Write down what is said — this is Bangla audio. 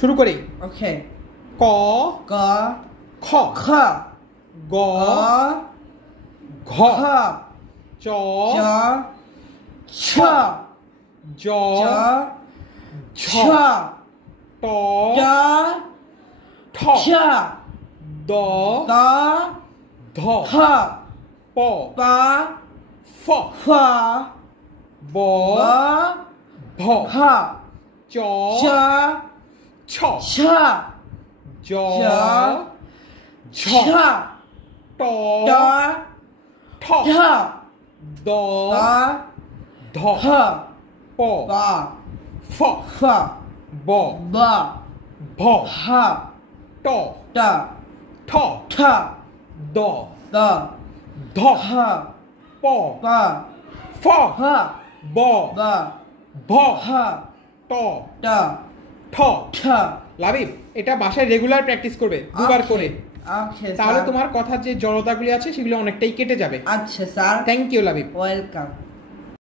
শুরু করি। ওকে। ক ক খ খ গ ঘ ঘ চ চ ছ জ জ ঝ ছ ট ট ঠ ঠ দ দ ধ ধ প প ফ ফ ব ব ভ ভ চ চ ছ ছ জ জ ঝ ছ ট ট ঠ ঠ দ দ ধ ধ প প ফ ফ ব ব ভ হ ট ট ঠ ঠ দ দ ধ হ প প ফ হ ব ব ভ হ ট ট ঠ ঠ লাবিব এটা বাসায় রেগুলার প্র্যাকটিস করবে দুবার করে, ওকে তাহলে স্যার। তোমার কথার যে জড়তাগুলি আছে সেগুলো অনেকটাই কেটে যাবে। আচ্ছা sir, thank you Labib. Welcome.